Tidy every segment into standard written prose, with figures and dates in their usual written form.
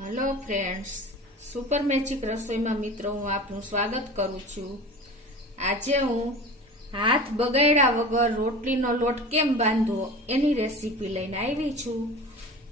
Hello friends, super magic રસોઈમાં મિત્રો હું આપનું સ્વાગત કરું છું। આજે હું હાથ બગાડ્યા વગર રોટલીનો લોટ કેમ બાંધવો એની રેસીપી લઈને આવી છું।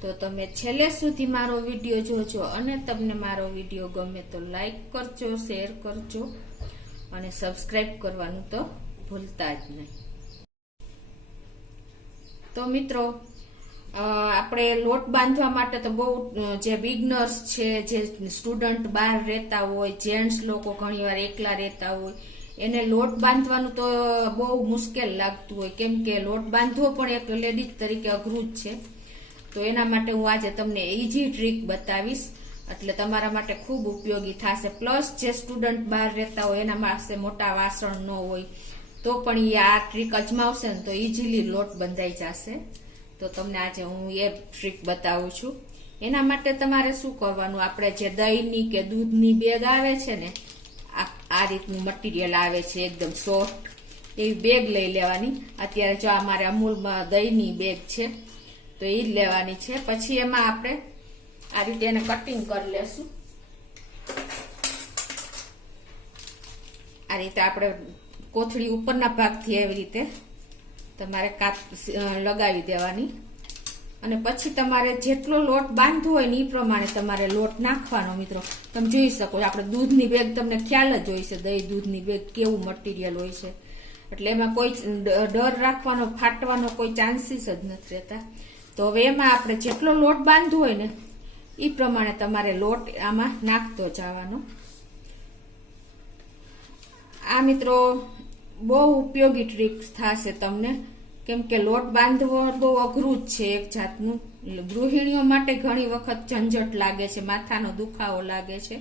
તો તમે છેલ્લે સુધી મારો વિડીયો જોજો અને તમને મારો વિડીયો ગમે તો લાઈક કરજો, શેર કરજો અને સબસ્ક્રાઇબ કરવાનું તો ભૂલતા જ નહીં। તો મિત્રો આપણે લોટ બાંધવા માટે તો બહુ જે બિગનર્સ છે, જે સ્ટુડન્ટ બહાર રહેતા હોય, જેન્ટ્સ લોકો ઘણીવાર એકલા રહેતા હોય, એને લોટ બાંધવાનું તો બહુ મુશ્કેલ લાગતું હોય, કેમ કે લોટ બાંધવો પણ એક લેડીઝ તરીકે અઘરું જ છે। તો એના માટે હું આજે તમને ઈઝી ટ્રીક બતાવીશ, એટલે તમારા માટે ખૂબ ઉપયોગી થશે। પ્લસ જે સ્ટુડન્ટ બહાર રહેતા હોય એના પાસે મોટા વાસણ ન હોય તો પણ એ આ ટ્રીક અજમાવશે ને તો ઈઝીલી લોટ બંધાઈ જશે। તો તમને આજે હું એ ટ્રીક બતાવું છું। એના માટે તમારે શું કરવાનું, આપણે જે દહીંની કે દૂધની બેગ આવે છે ને, આ રીતનું મટીરિયલ આવે છે, એકદમ સોફ્ટ એવી બેગ લઈ લેવાની। અત્યારે જો અમારે અમૂલમાં દહીંની બેગ છે તો એ જ લેવાની છે। પછી એમાં આપણે આ રીતે એને કટિંગ કરી લેશું। આ રીતે આપણે કોથળી ઉપરના ભાગથી એવી રીતે તમારે લગાવી દેવાની અને પછી તમારે જેટલો લોટ બાંધવો હોય ને એ પ્રમાણે તમારે લોટ નાખવાનો। મિત્રો તમે જોઈ શકો, આપણે દૂધની બેગ તમને ખ્યાલ જ હોય છે, દહીં દૂધની બેગ કેવું મટીરિયલ હોય છે, એટલે એમાં કોઈ ડર રાખવાનો, ફાટવાનો કોઈ ચાન્સીસ જ નથી રહેતા। તો હવે એમાં આપણે જેટલો લોટ બાંધવો હોય ને એ પ્રમાણે તમારે લોટ આમાં નાખતો જવાનો। આ મિત્રો બહુ ઉપયોગી ટ્રીક થશે તમને, કેમ કે લોટ બાંધવો બહુ અઘરું જ છે એક જાતનું। ગૃહિણીઓ માટે ઘણી વખત ઝંઝટ લાગે છે, માથાનો દુખાવો લાગે છે।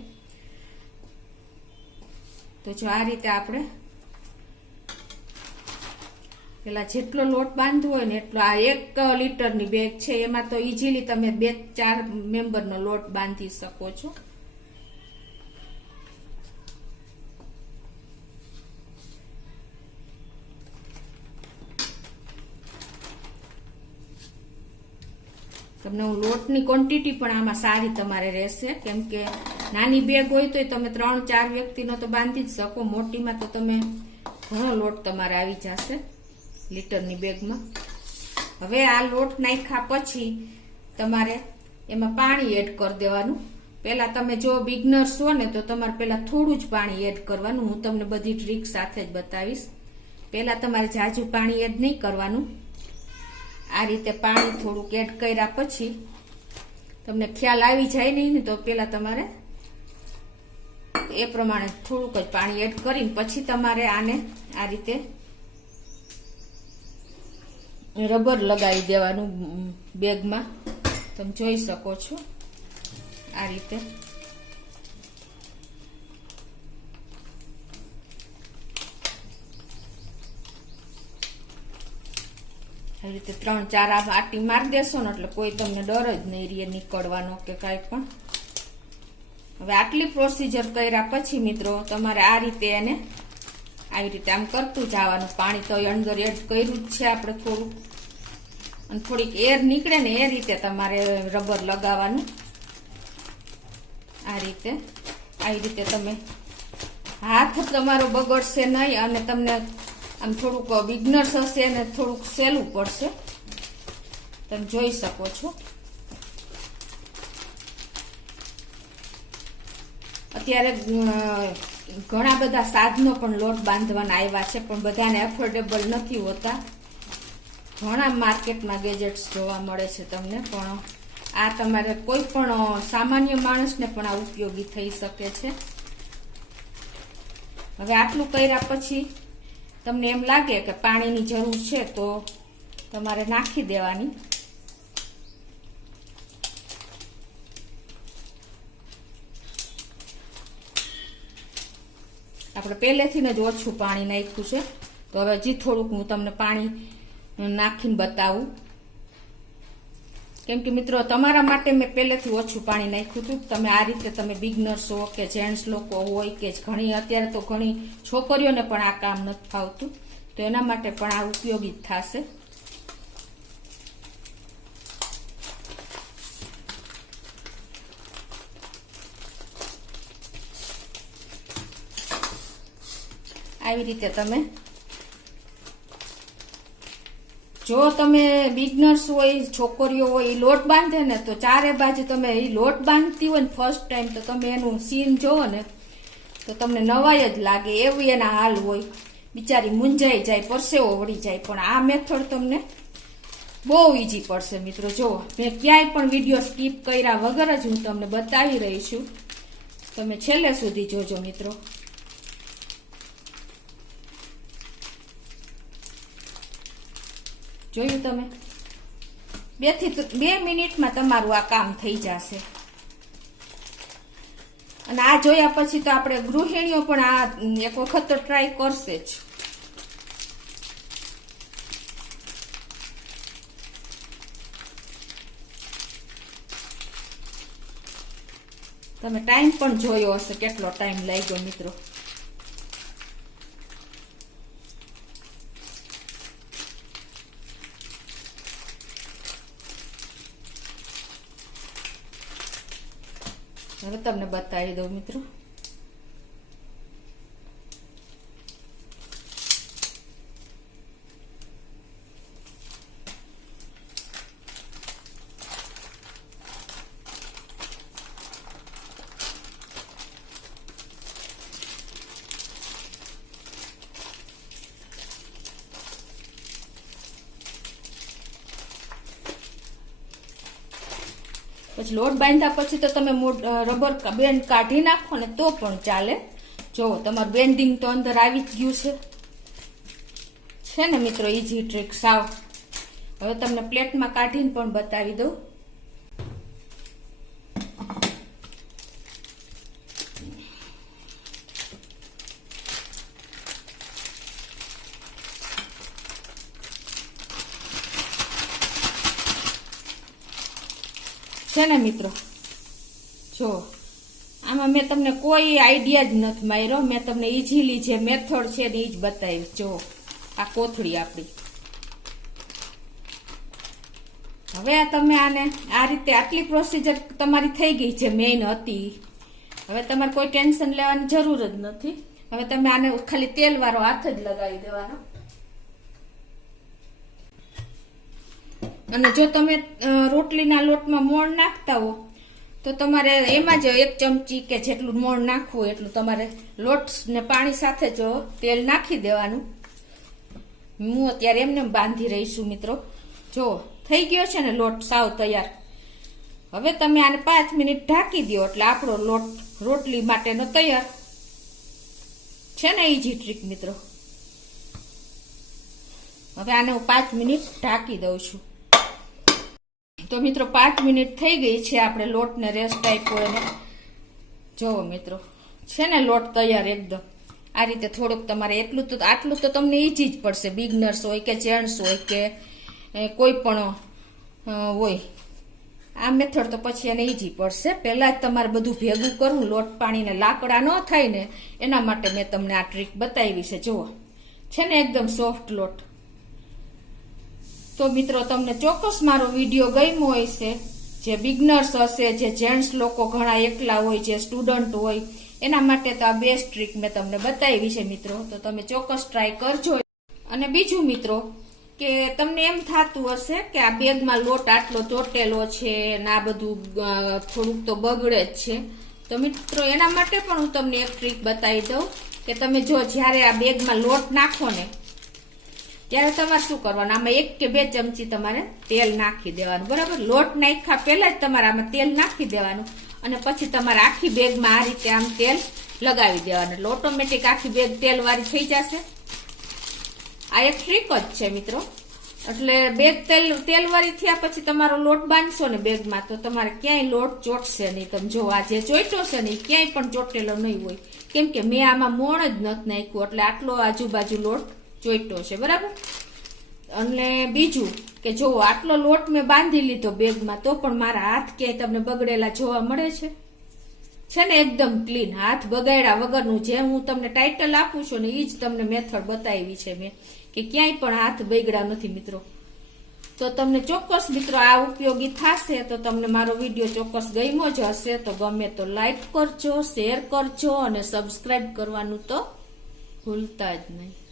તો જો આ રીતે આપણે પેલા જેટલો લોટ બાંધવો હોય ને એટલો, આ 1 લીટરની બેગ છે એમાં તો ઈઝીલી તમે 2-4 મેમ્બરનો લોટ બાંધી શકો છો। તમને લોટની ક્વોન્ટિટી પણ આમાં સારી તમારે રહેશે, કેમ કે નાની બેગ હોય તો તમે 3-4 વ્યક્તિનો તો બાંધી જ શકો, મોટીમાં તો તમે ઘણો લોટ તમારે આવી જશે લીટરની બેગમાં। હવે આ લોટ નાખ્યા પછી તમારે એમાં પાણી એડ કરી દેવાનું। પેલા તમે જો બિગનર્સ હો ને તો તમારે પેલા થોડું જ પાણી એડ કરવાનું, હું તમને બધી ટ્રીક સાથે જ બતાવીશ। પેલા તમારે જાજુ પાણી એડ નહીં કરવાનું। આ રીતે પાણી થોડુંક એડ કર્યા પછી તમને ખ્યાલ આવી જાય નહીં ને તો પેલા તમારે એ પ્રમાણે થોડુંક જ પાણી એડ કરીને પછી તમારે આને આ રીતે રબર લગાવી દેવાનું બેગમાં। તમે જોઈ શકો છો આ રીતે। આવી રીતે 3-4 આટી મારી દેશો ને એટલે કોઈ તમને ડર જ નહીં રહે નીકળવાનો કે કાંઈ પણ। હવે આટલી પ્રોસીજર કર્યા પછી મિત્રો તમારે આ રીતે એને આવી રીતે આમ કરતું જવાનું। પાણી તો અંદર એડ કર્યું જ છે આપણે થોડુંક, અને થોડીક એર નીકળે ને એ રીતે તમારે રબર લગાવવાનું। આ રીતે આવી રીતે તમે હાથ તમારો બગડશે નહીં અને તમને આમ થોડુંક બિગનર્સ હશે અને થોડુંક સહેલું પડશે, તમે જોઈ શકો છો। અત્યારે ઘણા બધા સાધનો પણ લોટ બાંધવાના આવ્યા છે, પણ બધાને એફોર્ડેબલ નથી હોતા। ઘણા માર્કેટમાં ગેજેટ્સ જોવા મળે છે તમને, પણ આ તમારે કોઈ પણ સામાન્ય માણસને પણ આ ઉપયોગી થઈ શકે છે। હવે આટલું કર્યા પછી તમને એમ લાગે કે પાણીની જરૂર છે તો તમારે નાખી દેવાની। આપણે પહેલેથી જ ઓછું પાણી નાખ્યું છે, તો હવે હજી થોડુંક હું તમને પાણી નાખીને બતાવું, કેમ કે મિત્રો તમારા માટે મેં પહેલેથી ઓછું પાણી નાખ્યું હતું। તમે આ રીતે તમે બિગનર્સ હો કે જેન્ટ્સ લોકો હોય કે ઘણી, અત્યારે તો ઘણી છોકરીઓને પણ આ કામ નથી ફાવતું, તો એના માટે પણ આ ઉપયોગી થશે। આવી રીતે તમે, જો તમે બિગનર્સ હોય, છોકરીઓ હોય, એ લોટ બાંધે ને તો ચારે બાજુ તમે એ લોટ બાંધતી હોય ને ફર્સ્ટ ટાઈમ, તો તમે એનું સીન જોવો ને તો તમને નવાઈ જ લાગે, એવું એના હાલ હોય. બિચારી મૂંઝાઈ જાય, પરસેવો વળી જાય. પણ આ મેથડ તમને બહુ ઈઝી પડશે મિત્રો. જો મેં ક્યાંય પણ વિડીયો સ્કીપ કર્યા વગર જ હું તમને બતાવી રહી છું. તમે છેલ્લે સુધી જોજો મિત્રો. જોયું તમે? 2 મિનિટમાં તમારું આ કામ થઈ જશે. અને આ જોયા પછી તો આપણે ગૃહિણીઓ પણ આ એક વખત તો ટ્રાય કરશે જ. તમે ટાઈમ પણ જોયો હશે, કેટલો ટાઈમ લાગ્યો મિત્રો. હવે તમને બતાવી દઉં મિત્રો. પછી લોટ બાંધ્યા પછી તો તમે રબર બેન્ડ કાઢી નાખો ને તો પણ ચાલે. જો તમારું બેન્ડિંગ તો અંદર આવી જ ગયું છે ને મિત્રો. ઈઝી ટ્રીક સાવ. હવે તમને પ્લેટમાં કાઢીને પણ બતાવી દઉં. છે ને મિત્રો, જો આમાં મેં તમને કોઈ આઈડિયા જ નથી માર્યો. મેં તમને ઈઝીલી જે મેથડ છે ને એ જ બતાવી. જો આ કોથળી આપણી. હવે તમે આને આ રીતે આટલી પ્રોસીજર તમારી થઈ ગઈ છે, મેઇન હતી. હવે તમારે કોઈ ટેન્શન લેવાની જરૂર જ નથી. હવે તમે આને ખાલી તેલ વાળો હાથ જ લગાવી દેવાનો. અને જો તમે રોટલીના લોટમાં મોણ નાખતા હો તો તમારે એમાં જ 1 ચમચી કે જેટલું મોણ નાખવું એટલું તમારે લોટ ને પાણી સાથે જ તેલ નાખી દેવાનું. હું અત્યારે એમને બાંધી રહીશું મિત્રો. જો થઈ ગયો છે ને લોટ સાવ તૈયાર. હવે તમે આને 5 મિનિટ ઢાંકી દો એટલે આપણો લોટ રોટલી માટેનો તૈયાર છે ને. ઈઝી ટ્રીક મિત્રો. હવે આને હું 5 મિનિટ ઢાંકી દઉં છું. તો મિત્રો 5 મિનિટ થઈ ગઈ છે. આપણે લોટને રેસ્ટ આપ્યો એને. જોવો મિત્રો, છે ને લોટ તૈયાર એકદમ. આ રીતે થોડુંક તમારે આટલું તો તમને ઈઝી જ પડશે. બિગનર્સ હોય કે જેન્ટ્સ હોય કે કોઈ પણ હોય, આ મેથડ તો પછી એને ઈઝી પડશે. પહેલા જ તમારે બધું ભેગું કરવું, લોટ પાણીને લાકડા ન થાય ને એના માટે મેં તમને આ ટ્રીક બતાવી છે. જુઓ છે ને એકદમ સોફ્ટ લોટ. તો મિત્રો તમને ચોક્કસ મારો વિડીયો ગમ્યો હશે. જે બિગનર્સ હશે, જે જેન્ટ્સ લોકો ઘણા એકલા હોય, જે સ્ટુડન્ટ હોય, એના માટે તો આ બેસ્ટ ટ્રીક મેં તમને બતાવી છે મિત્રો. તો તમે ચોક્કસ ટ્રાય કરજો. અને બીજું મિત્રો કે તમને એમ થતું હશે કે આ બેગમાં લોટ આટલો ચોટેલો છે ને આ બધું થોડુંક તો બગડે જ છે. તો મિત્રો એના માટે પણ હું તમને એક ટ્રીક બતાવી દઉં કે તમે જો જ્યારે આ બેગમાં લોટ નાખો ને ત્યારે તમારે શું કરવાનું, આમાં 1 કે 2 ચમચી તમારે તેલ નાખી દેવાનું. બરાબર, લોટ નાખ્યા પહેલા જ તમારે આમાં તેલ નાખી દેવાનું અને પછી તમારે આખી બેગમાં આ રીતે આમ તેલ લગાવી દેવાનું. એટલે ઓટોમેટિક આખી બેગ તેલ વાળી થઈ જશે. આ એક ટ્રીક જ છે મિત્રો. એટલે બેગ તેલ વાળી થયા પછી તમારો લોટ બાંધશો ને બેગમાં તો તમારે ક્યાંય લોટ ચોટશે નહીં. તમે જો આ જે ચોટ્યો છે ને ક્યાંય પણ ચોટેલો નહીં હોય, કેમ કે મેં આમાં મોણ જ નથી નાખ્યું એટલે આટલો આજુબાજુ લોટ ચોટ્યો છે. બરાબર. અને બીજું કે જો આટલો લોટ મેં બાંધી લીધો બેગમાં તો પણ મારા હાથ ક્યાંય તમને બગડેલા જોવા મળે છે ને એકદમ ક્લીન, હાથ બગાડ્યા વગરનું. જે હું તમને ટાઇટલ આપું છું ને એ જ તમને મેથડ બતાવી છે મેં, કે ક્યાંય પણ હાથ બગડ્યા નથી મિત્રો. તો તમને ચોક્કસ મિત્રો આ ઉપયોગી થશે. તો તમને મારો વિડીયો ચોક્કસ ગમ્યો જ હશે. તો ગમે તો લાઈક કરજો, શેર કરજો અને સબસ્ક્રાઇબ કરવાનું તો ભૂલતા જ નહીં.